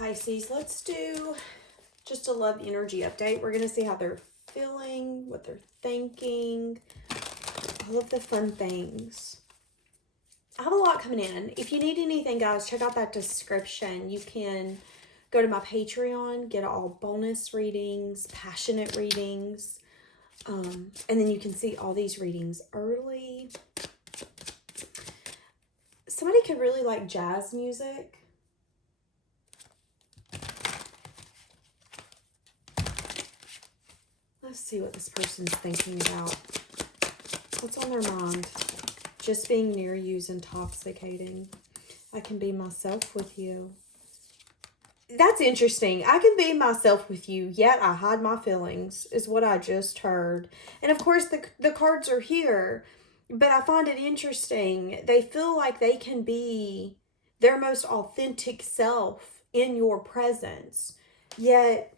right, Pisces, let's do just a love energy update. We're going to see how they're feeling, what they're thinking, all of the fun things. I have a lot coming in. If you need anything, guys, check out that description. You can go to my Patreon, get all bonus readings, passionate readings, and then you can see all these readings early. Somebody could really like jazz music. Let's see what this person's thinking about. What's on their mind? Just being near you is intoxicating. I can be myself with you. That's interesting. I can be myself with you, yet I hide my feelings, is what I just heard. And of course, the cards are here, but I find it interesting. They feel like they can be their most authentic self in your presence, yet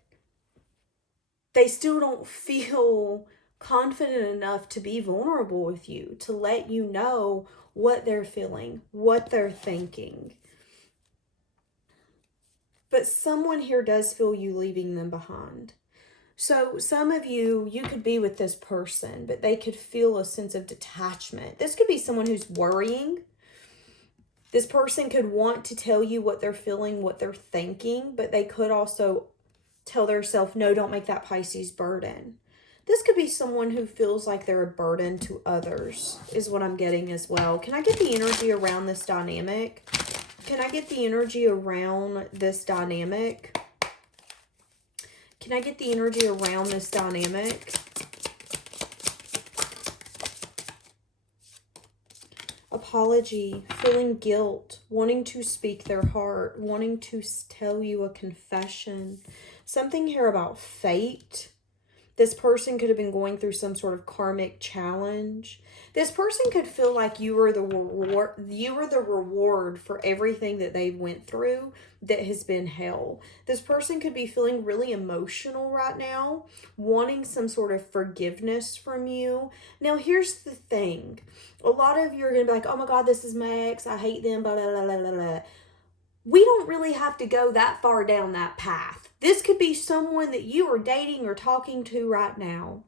they still don't feel confident enough to be vulnerable with you, to let you know what they're feeling, what they're thinking. But someone here does feel you leaving them behind. So some of you could be with this person, but they could feel a sense of detachment. This could be someone who's worrying. This person could want to tell you what they're feeling, what they're thinking, but they could also tell themselves, no, don't make that Pisces burden. This could be someone who feels like they're a burden to others, is what I'm getting as well. Can I get the energy around this dynamic? Can I get the energy around this dynamic? Can I get the energy around this dynamic? Apology, feeling guilt, wanting to speak their heart, wanting to tell you a confession. Something here about fate. This person could have been going through some sort of karmic challenge. This person could feel like you were the reward for everything that they went through that has been hell. This person could be feeling really emotional right now, wanting some sort of forgiveness from you. Now, here's the thing. A lot of you are going to be like, oh my God, this is my ex. I hate them, blah, blah, blah, blah, blah. We don't really have to go that far down that path. This could be someone that you are dating or talking to right now.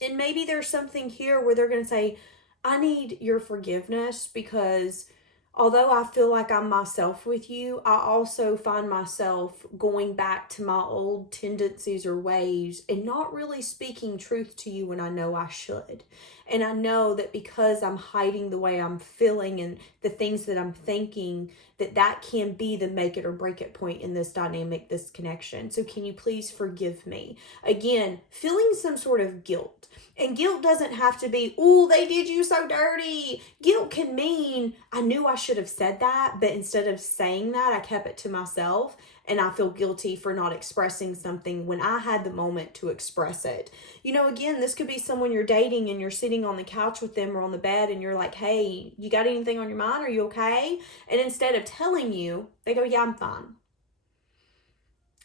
And maybe there's something here where they're going to say, I need your forgiveness because although I feel like I'm myself with you, I also find myself going back to my old tendencies or ways and not really speaking truth to you when I know I should. And I know that because I'm hiding the way I'm feeling and the things that I'm thinking, that can be the make it or break it point in this dynamic, this connection. So can you please forgive me? Again, feeling some sort of guilt. And guilt doesn't have to be, oh, they did you so dirty. Guilt can mean, I knew I should have said that, but instead of saying that, I kept it to myself. And I feel guilty for not expressing something when I had the moment to express it. You know, again, this could be someone you're dating and you're sitting on the couch with them or on the bed and you're like, hey, you got anything on your mind? Are you okay? And instead of telling you, they go, yeah, I'm fine.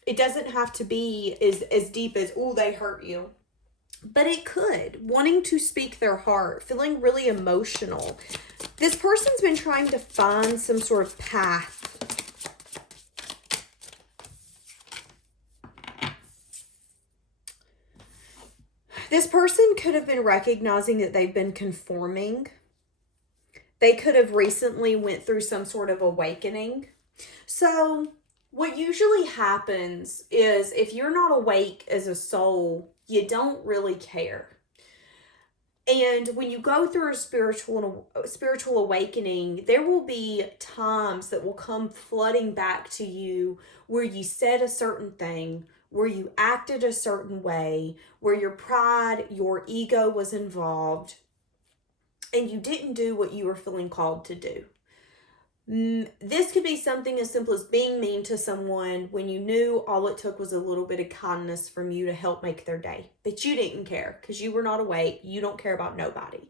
It doesn't have to be as deep as, oh, they hurt you. But it could. Wanting to speak their heart, feeling really emotional. This person's been trying to find some sort of path. This person could have been recognizing that they've been conforming. They could have recently went through some sort of awakening. So what usually happens is if you're not awake as a soul, you don't really care. And when you go through a spiritual awakening, there will be times that will come flooding back to you where you said a certain thing, where you acted a certain way, where your pride, your ego was involved, and you didn't do what you were feeling called to do. This could be something as simple as being mean to someone when you knew all it took was a little bit of kindness from you to help make their day. But you didn't care because you were not awake. You don't care about nobody.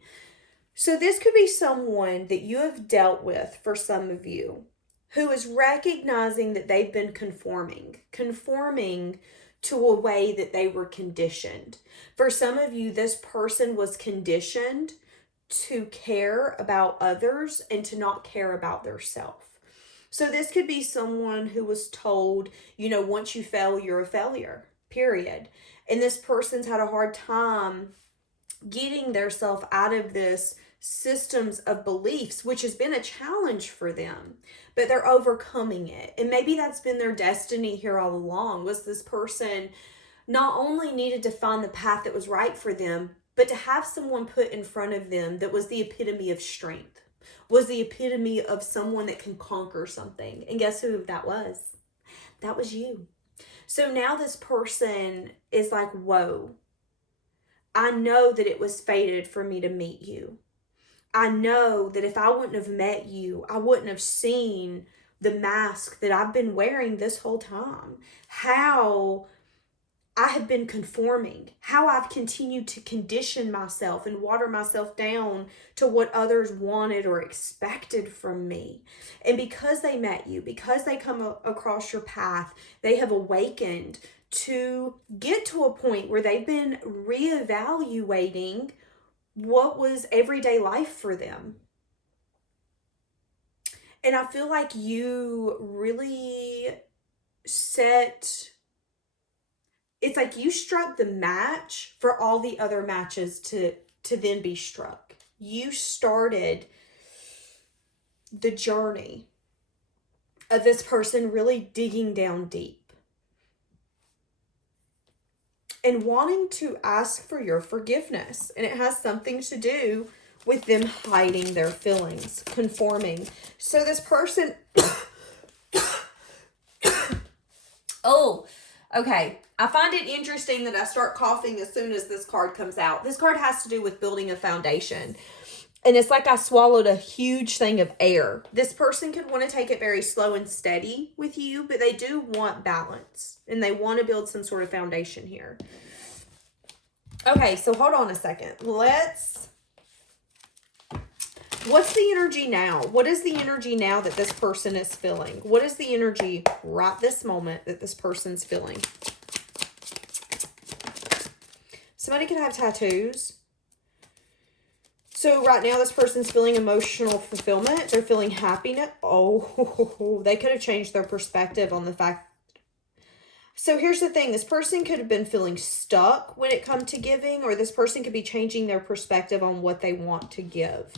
So this could be someone that you have dealt with, for some of you, who is recognizing that they've been conforming to a way that they were conditioned. For some of you, this person was conditioned to care about others and to not care about theirself. So this could be someone who was told, once you fail, you're a failure, period. And this person's had a hard time getting themselves out of this systems of beliefs, which has been a challenge for them, but they're overcoming it. And maybe that's been their destiny here all along, was this person not only needed to find the path that was right for them, but to have someone put in front of them that was the epitome of strength, was the epitome of someone that can conquer something. And guess who that was? That was you. So now this person is like, whoa, I know that it was fated for me to meet you. I know that if I wouldn't have met you, I wouldn't have seen the mask that I've been wearing this whole time. How I have been conforming, how I've continued to condition myself and water myself down to what others wanted or expected from me. And because they met you, because they come across your path, they have awakened to get to a point where they've been reevaluating what was everyday life for them. And I feel like you really it's like you struck the match for all the other matches to then be struck. You started the journey of this person really digging down deep and wanting to ask for your forgiveness. And it has something to do with them hiding their feelings, conforming. So this person, oh, okay. I find it interesting that I start coughing as soon as this card comes out. This card has to do with building a foundation. And it's like I swallowed a huge thing of air. This person could want to take it very slow and steady with you, but they do want balance. And they want to build some sort of foundation here. Okay, so hold on a second. What's the energy now? What is the energy now that this person is feeling? What is the energy right this moment that this person's feeling? Somebody could have tattoos. So right now this person's feeling emotional fulfillment. They're feeling happiness. Oh, they could have changed their perspective on the fact. So here's the thing. This person could have been feeling stuck when it comes to giving, or this person could be changing their perspective on what they want to give.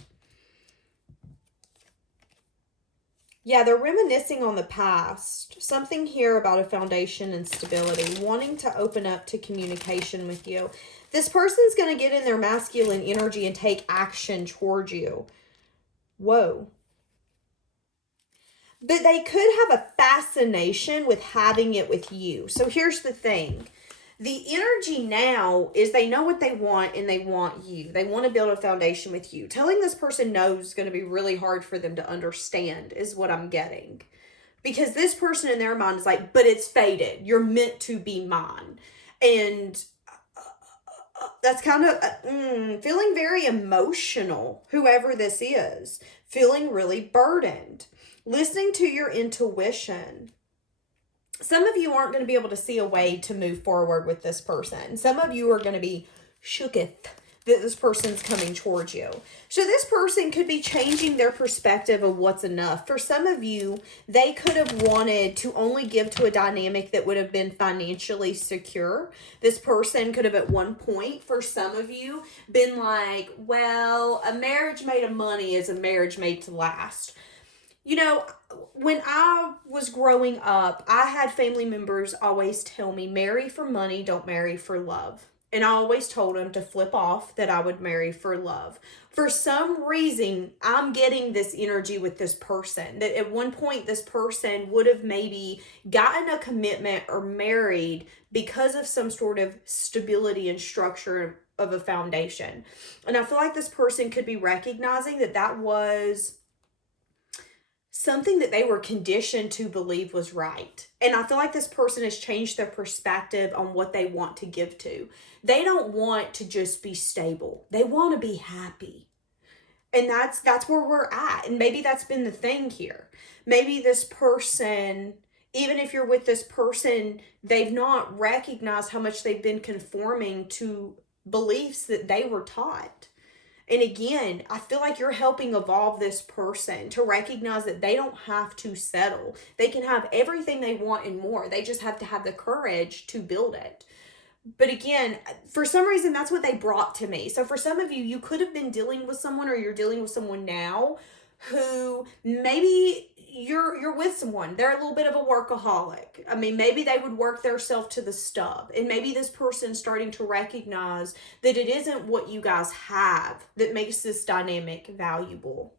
Yeah, they're reminiscing on the past. Something here about a foundation and stability, wanting to open up to communication with you. This person's going to get in their masculine energy and take action towards you. Whoa. But they could have a fascination with having it with you. So here's the thing. The energy now is they know what they want and they want you. They want to build a foundation with you. Telling this person no is going to be really hard for them to understand is what I'm getting. Because this person in their mind is like, but it's fated. You're meant to be mine. And that's kind of feeling very emotional, whoever this is. Feeling really burdened. Listening to your intuition. Some of you aren't going to be able to see a way to move forward with this person. Some of you are going to be shooketh that this person's coming towards you. So this person could be changing their perspective of what's enough. For some of you, they could have wanted to only give to a dynamic that would have been financially secure. This person could have at one point, for some of you, been like, well, a marriage made of money is a marriage made to last. You know, when I was growing up, I had family members always tell me, marry for money, don't marry for love. And I always told them to flip off that I would marry for love. For some reason, I'm getting this energy with this person. That at one point, this person would have maybe gotten a commitment or married because of some sort of stability and structure of a foundation. And I feel like this person could be recognizing that that was something that they were conditioned to believe was right. And I feel like this person has changed their perspective on what they want to give to. They don't want to just be stable. They want to be happy. And that's where we're at. And maybe that's been the thing here. Maybe this person, even if you're with this person, they've not recognized how much they've been conforming to beliefs that they were taught. And again, I feel like you're helping evolve this person to recognize that they don't have to settle. They can have everything they want and more. They just have to have the courage to build it. But again, for some reason, that's what they brought to me. So for some of you, you could have been dealing with someone, or you're dealing with someone now who maybe you're with someone. They're a little bit of a workaholic. I mean, maybe they would work theirself to the stub. And maybe this person's starting to recognize that it isn't what you guys have that makes this dynamic valuable.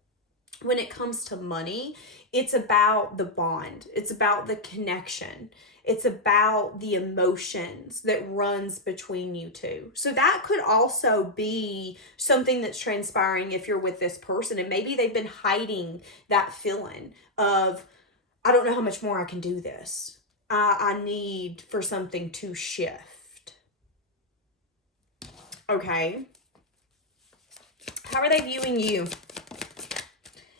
When it comes to money, it's about the bond. It's about the connection. It's about the emotions that runs between you two. So that could also be something that's transpiring if you're with this person, and maybe they've been hiding that feeling of, I don't know how much more I can do this. I need for something to shift. Okay. How are they viewing you?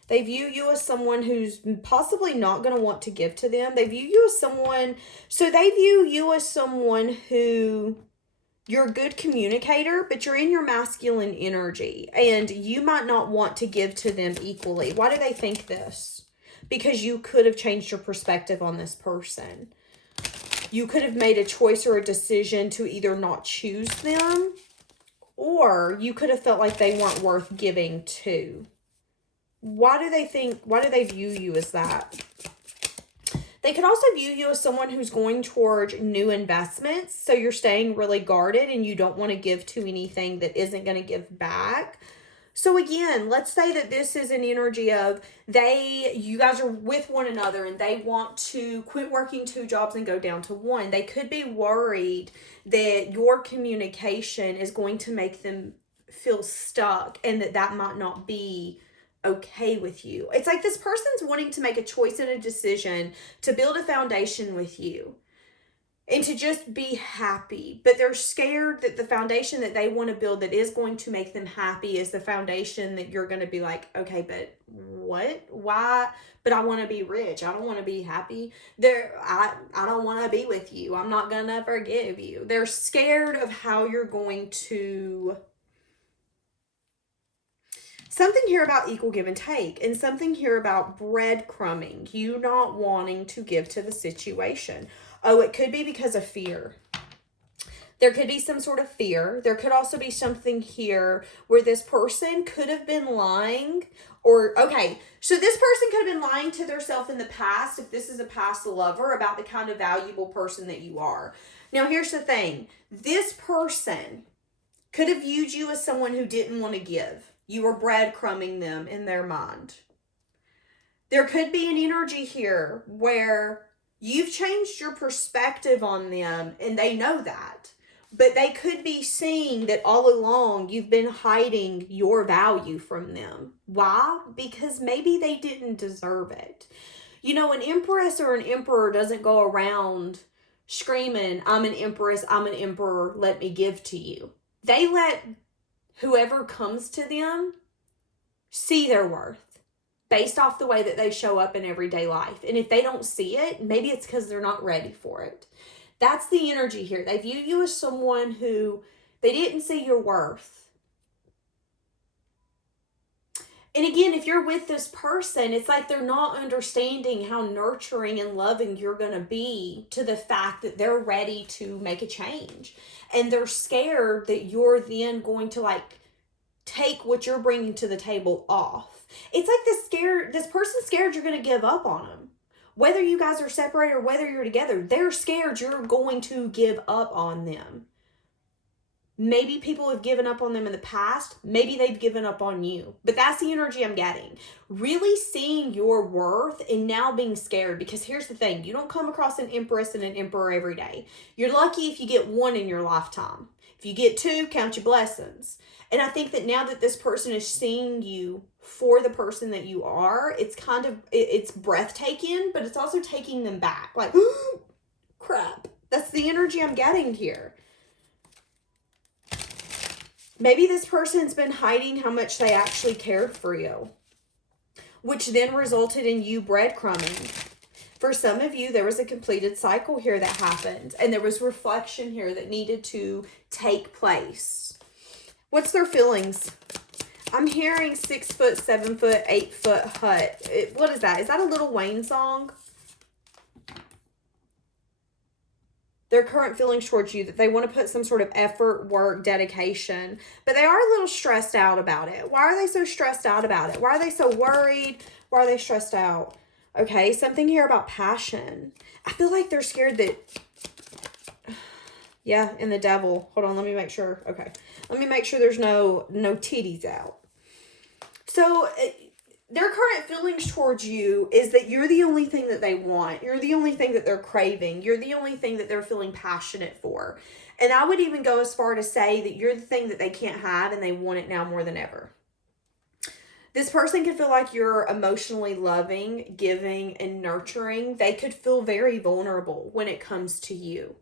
They view you as someone who's possibly not going to want to give to them. They view you as someone, so they view you as someone who, you're a good communicator, but you're in your masculine energy, and you might not want to give to them equally. Why do they think this? Because you could have changed your perspective on this person. You could have made a choice or a decision to either not choose them, or you could have felt like they weren't worth giving to. Why do they view you as that? They could also view you as someone who's going towards new investments. So you're staying really guarded and you don't want to give to anything that isn't going to give back. So again, let's say that this is an energy of you guys are with one another and they want to quit working 2 jobs and go down to 1. They could be worried that your communication is going to make them feel stuck, and that might not be okay with you. It's like this person's wanting to make a choice and a decision to build a foundation with you and to just be happy, but they're scared that the foundation that they want to build that is going to make them happy is the foundation that you're going to be like, okay, but what? Why? But I want to be rich. I don't want to be happy. I don't want to be with you. I'm not going to forgive you. They're scared of how you're going to. Something here about equal give and take, and something here about breadcrumbing, you not wanting to give to the situation. Oh, it could be because of fear. There could be some sort of fear. There could also be something here where this person could have been lying, okay, so this person could have been lying to themselves in the past, if this is a past lover, about the kind of valuable person that you are. Now, here's the thing. This person could have viewed you as someone who didn't want to give. You were breadcrumbing them in their mind. There could be an energy here where you've changed your perspective on them and they know that. But they could be seeing that all along you've been hiding your value from them. Why? Because maybe they didn't deserve it. You know, an empress or an emperor doesn't go around screaming, I'm an empress, I'm an emperor, let me give to you. They let whoever comes to them see their worth based off the way that they show up in everyday life. And if they don't see it, maybe it's because they're not ready for it. That's the energy here. They view you as someone who they didn't see your worth. And again, if you're with this person, it's like they're not understanding how nurturing and loving you're going to be to the fact that they're ready to make a change. And they're scared that you're then going to take what you're bringing to the table off. It's like this person's scared you're going to give up on them. Whether you guys are separated or whether you're together, they're scared you're going to give up on them. Maybe people have given up on them in the past. Maybe they've given up on you. But that's the energy I'm getting. Really seeing your worth and now being scared. Because here's the thing. You don't come across an empress and an emperor every day. You're lucky if you get 1 in your lifetime. If you get 2, count your blessings. And I think that now that this person is seeing you for the person that you are, it's breathtaking, but it's also taking them back. Like, crap. That's the energy I'm getting here. Maybe this person's been hiding how much they actually cared for you, which then resulted in you breadcrumbing. For some of you, there was a completed cycle here that happened, and there was reflection here that needed to take place. What's their feelings? I'm hearing 6 foot, 7 foot, 8 foot hut. What is that? Is that a Lil Wayne song? Their current feelings towards you, that they want to put some sort of effort, work, dedication, but they are a little stressed out about it. Why are they so stressed out about it? Why are they so worried? Why are they stressed out? Okay, something here about passion. I feel like they're scared that, yeah, and the devil. Hold on, let me make sure. Okay, let me make sure there's no titties out. So their current feelings towards you is that you're the only thing that they want. You're the only thing that they're craving. You're the only thing that they're feeling passionate for. And I would even go as far to say that you're the thing that they can't have and they want it now more than ever. This person could feel like you're emotionally loving, giving, and nurturing. They could feel very vulnerable when it comes to you,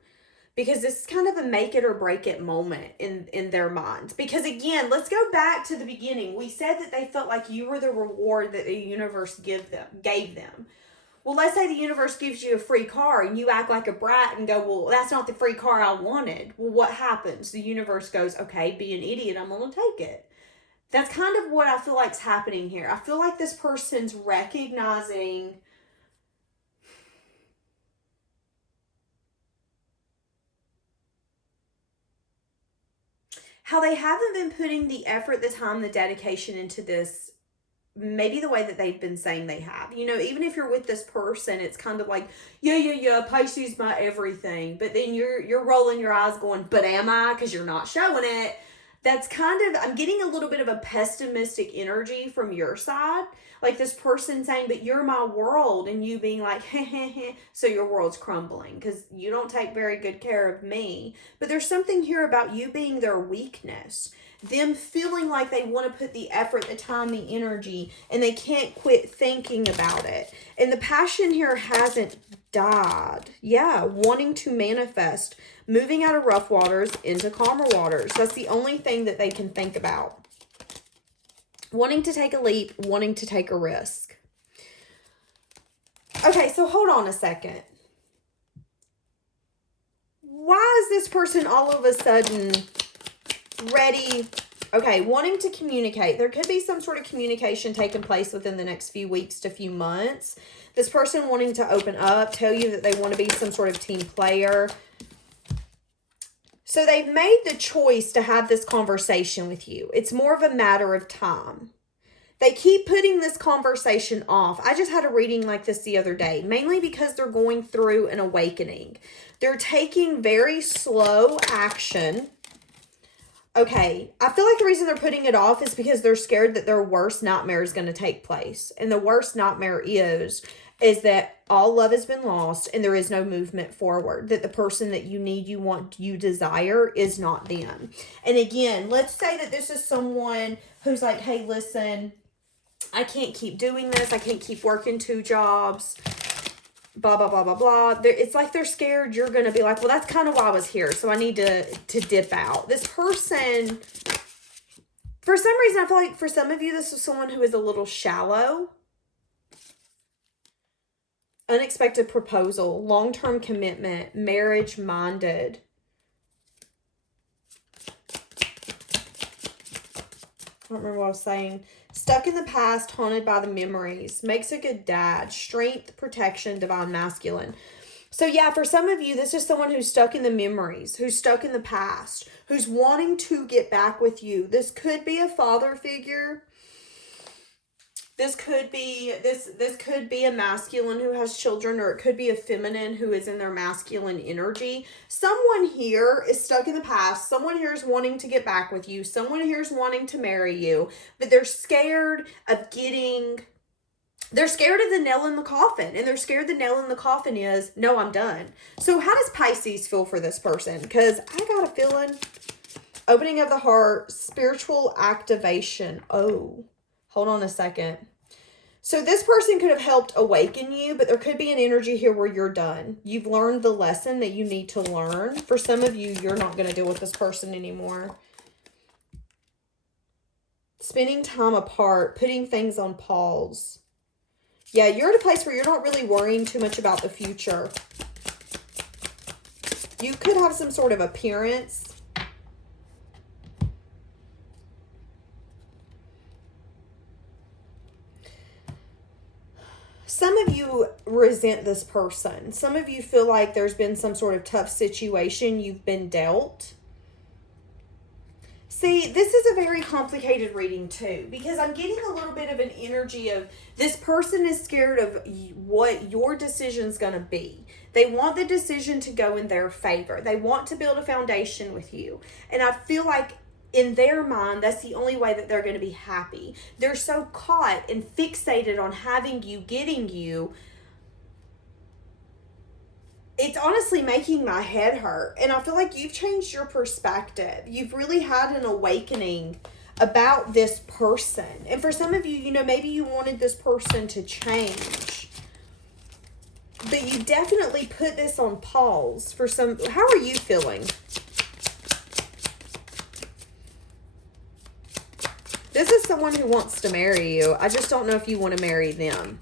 because this is kind of a make it or break it moment in their minds. Because again, let's go back to the beginning. We said that they felt like you were the reward that the universe gave them. Well, let's say the universe gives you a free car and you act like a brat and go, well, that's not the free car I wanted. Well, what happens? The universe goes, okay, be an idiot, I'm going to take it. That's kind of what I feel like is happening here. I feel like this person's recognizing how they haven't been putting the effort, the time, the dedication into this, maybe the way that they've been saying they have. You know, even if you're with this person, it's kind of like, yeah, Pisces my everything. But then you're rolling your eyes going, but am I? Because you're not showing it. That's kind of, I'm getting a little bit of a pessimistic energy from your side. Like this person saying, but you're my world, and you being like, so your world's crumbling because you don't take very good care of me. But there's something here about you being their weakness. Them feeling like they want to put the effort, the time, the energy, and they can't quit thinking about it. And the passion here hasn't died. Yeah, wanting to manifest, moving out of rough waters into calmer waters. That's the only thing that they can think about. Wanting to take a leap, wanting to take a risk. Okay, so hold on a second. Why is this person all of a sudden ready? Okay, wanting to communicate. There could be some sort of communication taking place within the next few weeks to few months. This person wanting to open up, tell you that they want to be some sort of team player. So they've made the choice to have this conversation with you. It's more of a matter of time. They keep putting this conversation off. I just had a reading like this the other day, mainly because they're going through an awakening. They're taking very slow action. Okay, I feel like the reason they're putting it off is because they're scared that their worst nightmare is going to take place. And the worst nightmare is that all love has been lost and there is no movement forward. That the person that you need, you want, you desire is not them. And again, let's say that this is someone who's like, hey, listen, I can't keep doing this. I can't keep working 2 jobs. Blah, blah, blah, blah, blah. It's like they're scared you're going to be like, well, that's kind of why I was here. So I need to dip out. This person, for some reason, I feel like for some of you, this is someone who is a little shallow. Unexpected proposal, long-term commitment, marriage-minded. I don't remember what I was saying. Stuck in the past, haunted by the memories. Makes a good dad. Strength, protection, divine masculine. So yeah, for some of you, this is someone who's stuck in the memories, who's stuck in the past, who's wanting to get back with you. This could be a father figure. This could be a masculine who has children, or it could be a feminine who is in their masculine energy. Someone here is stuck in the past. Someone here is wanting to get back with you. Someone here is wanting to marry you, but they're scared of they're scared of the nail in the coffin, and they're scared the nail in the coffin is, no, I'm done. So how does Pisces feel for this person? Because I got a feeling, opening of the heart, spiritual activation. Oh, hold on a second. So this person could have helped awaken you, but there could be an energy here where you're done. You've learned the lesson that you need to learn. For some of you, you're not going to deal with this person anymore. Spending time apart, putting things on pause. Yeah, you're at a place where you're not really worrying too much about the future. You could have some sort of appearance. Some of you resent this person. Some of you feel like there's been some sort of tough situation you've been dealt. See, this is a very complicated reading too, because I'm getting a little bit of an energy of this person is scared of what your decision's going to be. They want the decision to go in their favor. They want to build a foundation with you. And I feel like in their mind, that's the only way that they're going to be happy. They're so caught and fixated on having you, getting you. It's honestly making my head hurt. And I feel like you've changed your perspective. You've really had an awakening about this person. And for some of you, you know, maybe you wanted this person to change. But you definitely put this on pause for some. How are you feeling? This is someone who wants to marry you. I just don't know if you want to marry them.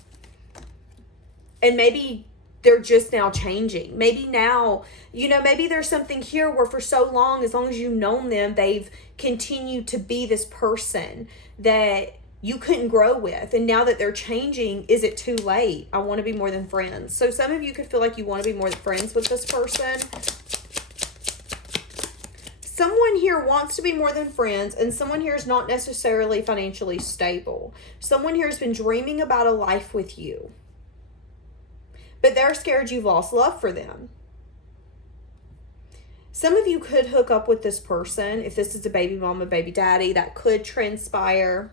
And maybe they're just now changing. Maybe now, you know, maybe there's something here where for so long as you've known them, they've continued to be this person that you couldn't grow with. And now that they're changing, is it too late? I want to be more than friends. So some of you could feel like you want to be more than friends with this person. Someone here wants to be more than friends, and someone here is not necessarily financially stable. Someone here has been dreaming about a life with you, but they're scared you've lost love for them. Some of you could hook up with this person. If this is a baby mama, baby daddy, that could transpire.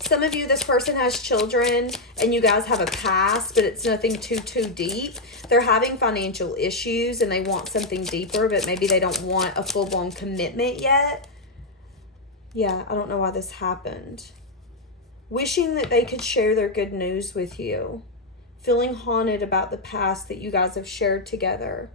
Some of you, this person has children and you guys have a past, but it's nothing too deep. They're having financial issues and they want something deeper, but maybe they don't want a full-blown commitment yet. Yeah, I don't know why this happened. Wishing that they could share their good news with you. Feeling haunted about the past that you guys have shared together.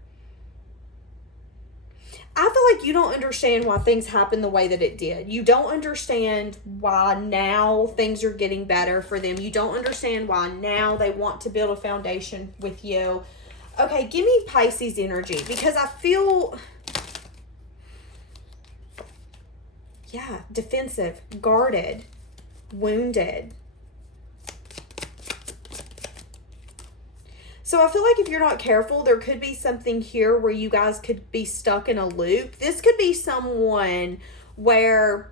I feel like you don't understand why things happened the way that it did. You don't understand why now things are getting better for them. You don't understand why now they want to build a foundation with you. Okay, give me Pisces energy, because I feel, yeah, defensive, guarded, wounded. So I feel like if you're not careful, there could be something here where you guys could be stuck in a loop. This could be someone where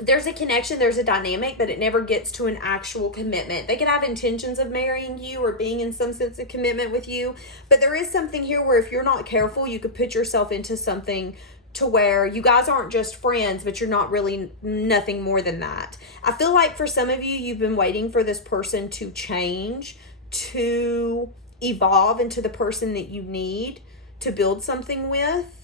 there's a connection, there's a dynamic, but it never gets to an actual commitment. They could have intentions of marrying you or being in some sense of commitment with you, but there is something here where if you're not careful, you could put yourself into something to where you guys aren't just friends, but you're not really nothing more than that. I feel like for some of you, you've been waiting for this person to change, to evolve into the person that you need to build something with.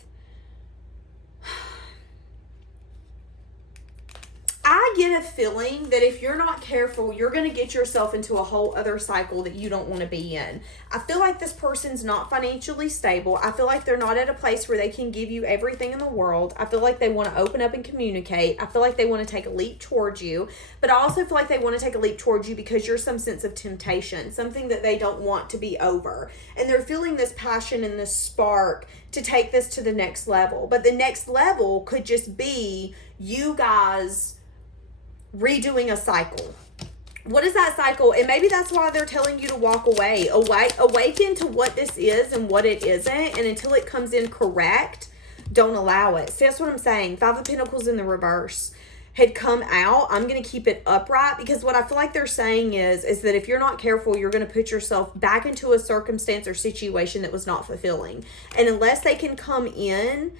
I get a feeling that if you're not careful, you're going to get yourself into a whole other cycle that you don't want to be in. I feel like this person's not financially stable. I feel like they're not at a place where they can give you everything in the world. I feel like they want to open up and communicate. I feel like they want to take a leap towards you. But I also feel like they want to take a leap towards you because you're some sense of temptation, something that they don't want to be over. And they're feeling this passion and this spark to take this to the next level. But the next level could just be you guys redoing a cycle. What is that cycle? And maybe that's why they're telling you to walk away. Awaken to what this is and what it isn't. And until it comes in correct, don't allow it. See, that's what I'm saying. Five of Pentacles in the reverse had come out. I'm going to keep it upright, because what I feel like they're saying is that if you're not careful, you're going to put yourself back into a circumstance or situation that was not fulfilling. And unless they can come in,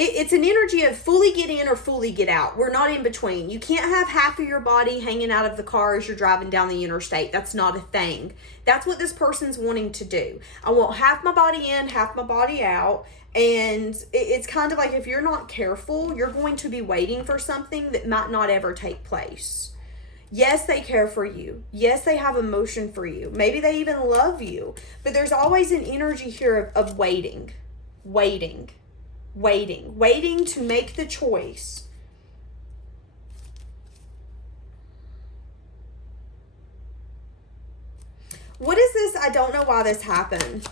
it's an energy of fully get in or fully get out. We're not in between. You can't have half of your body hanging out of the car as you're driving down the interstate. That's not a thing. That's what this person's wanting to do. I want half my body in, half my body out. And it's kind of like if you're not careful, you're going to be waiting for something that might not ever take place. Yes, they care for you. Yes, they have emotion for you. Maybe they even love you. But there's always an energy here of waiting to make the choice. What is this? I don't know why this happened.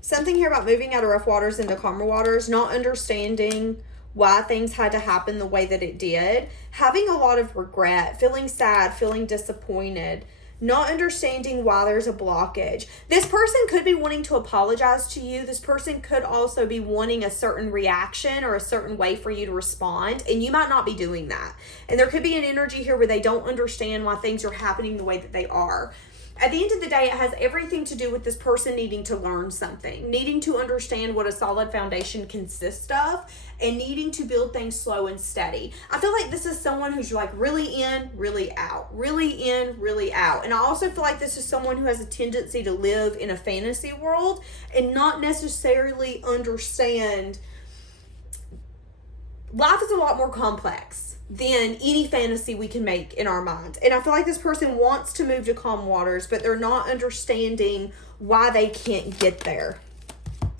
Something here about moving out of rough waters into calmer waters, not understanding why things had to happen the way that it did, having a lot of regret, feeling sad, feeling disappointed, not understanding why there's a blockage. This person could be wanting to apologize to you. This person could also be wanting a certain reaction or a certain way for you to respond, and you might not be doing that. And there could be an energy here where they don't understand why things are happening the way that they are. At the end of the day, it has everything to do with this person needing to learn something, needing to understand what a solid foundation consists of, and needing to build things slow and steady. I feel like this is someone who's like really in, really out, really in, really out. And I also feel like this is someone who has a tendency to live in a fantasy world and not necessarily understand life is a lot more complex than any fantasy we can make in our mind. And I feel like this person wants to move to calm waters, but they're not understanding why they can't get there.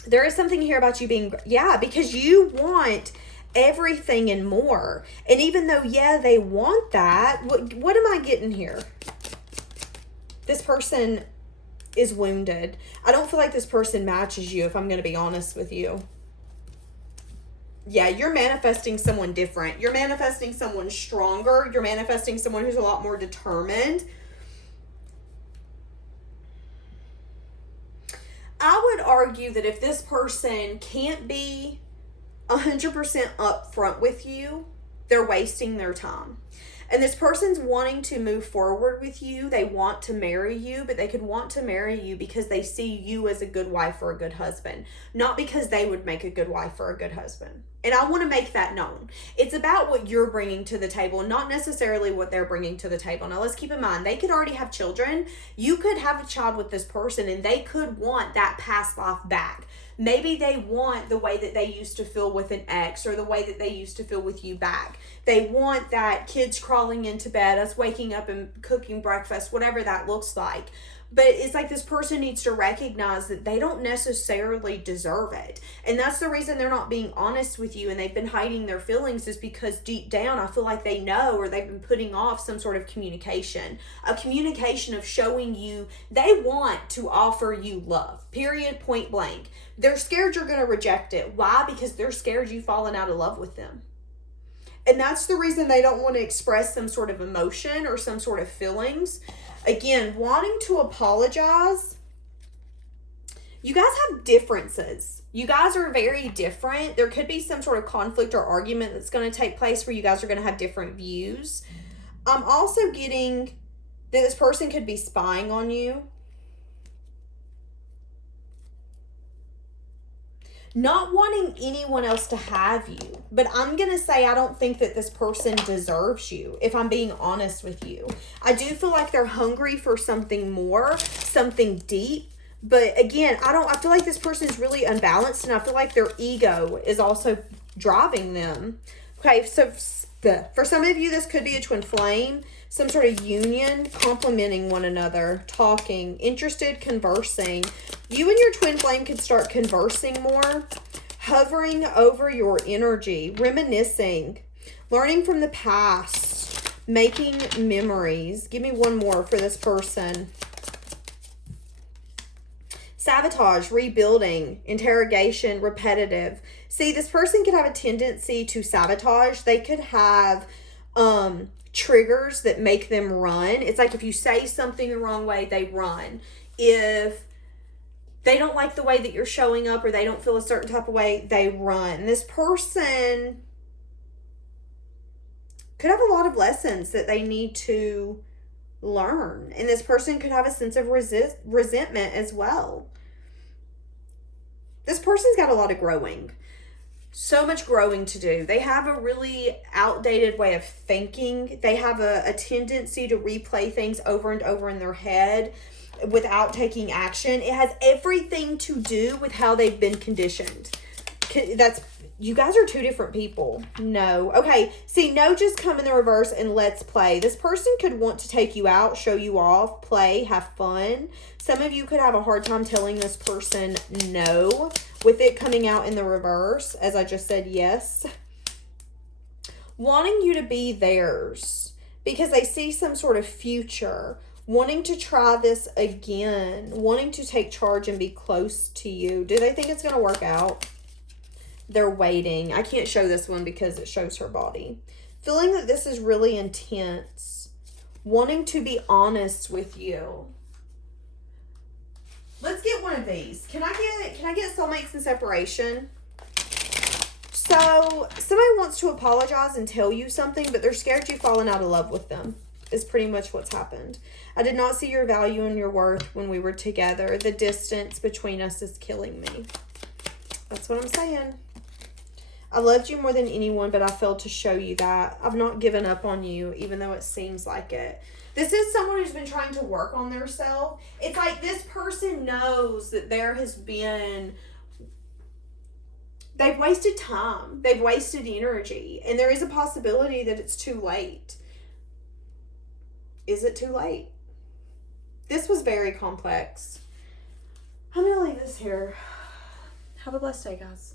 There is something here about you being, because you want everything and more. And even though, they want that, what am I getting here? This person is wounded. I don't feel like this person matches you, if I'm going to be honest with you. Yeah, you're manifesting someone different. You're manifesting someone stronger. You're manifesting someone who's a lot more determined. I would argue that if this person can't be 100% upfront with you, they're wasting their time. And this person's wanting to move forward with you. They want to marry you, but they could want to marry you because they see you as a good wife or a good husband, not because they would make a good wife or a good husband. And I want to make that known. It's about what you're bringing to the table, not necessarily what they're bringing to the table. Now, let's keep in mind, they could already have children. You could have a child with this person, and they could want that past life back. Maybe they want the way that they used to feel with an ex, or the way that they used to feel with you back. They want that kids crawling into bed, us waking up and cooking breakfast, whatever that looks like. But it's like this person needs to recognize that they don't necessarily deserve it. And that's the reason they're not being honest with you and they've been hiding their feelings, is because deep down, I feel like they know, or they've been putting off some sort of communication. A communication of showing you they want to offer you love. Period, point blank. They're scared you're going to reject it. Why? Because they're scared you've fallen out of love with them. And that's the reason they don't want to express some sort of emotion or some sort of feelings. Again, wanting to apologize. You guys have differences. You guys are very different. There could be some sort of conflict or argument that's going to take place where you guys are going to have different views. I'm also getting that this person could be spying on you. Not wanting anyone else to have you. But I'm going to say I don't think that this person deserves you, if I'm being honest with you. I do feel like they're hungry for something more, something deep. But again, I feel like this person is really unbalanced, and I feel like their ego is also driving them. Okay, so for some of you, this could be a twin flame, some sort of union, complimenting one another, talking, interested, conversing. You and your twin flame could start conversing more, hovering over your energy, reminiscing, learning from the past, making memories. Give me one more for this person. Sabotage, rebuilding, interrogation, repetitive. See, this person could have a tendency to sabotage. They could have triggers that make them run. It's like if you say something the wrong way, they run. If they don't like the way that you're showing up, or they don't feel a certain type of way, they run. This person could have a lot of lessons that they need to learn. And this person could have a sense of resentment as well. This person's got a lot of growing. So much growing to do. They have a really outdated way of thinking. They have a tendency to replay things over and over in their head without taking action. It has everything to do with how they've been conditioned. You guys are two different people. No. Okay. See, no just come in the reverse and let's play. This person could want to take you out, show you off, play, have fun. Some of you could have a hard time telling this person no, with it coming out in the reverse, as I just said yes. Wanting you to be theirs because they see some sort of future. Wanting to try this again. Wanting to take charge and be close to you. Do they think it's going to work out? They're waiting. I can't show this one because it shows her body. Feeling that this is really intense. Wanting to be honest with you. Let's get one of these. Can I get soulmates and separation? So, somebody wants to apologize and tell you something, but they're scared you've fallen out of love with them. Is pretty much what's happened. I did not see your value and your worth when we were together. The distance between us is killing me. That's what I'm saying. I loved you more than anyone, but I failed to show you that. I've not given up on you, even though it seems like it. This is someone who's been trying to work on their self. It's like this person knows that there has been... They've wasted time. They've wasted energy. And there is a possibility that it's too late. Is it too late? This was very complex. I'm going to leave this here. Have a blessed day, guys.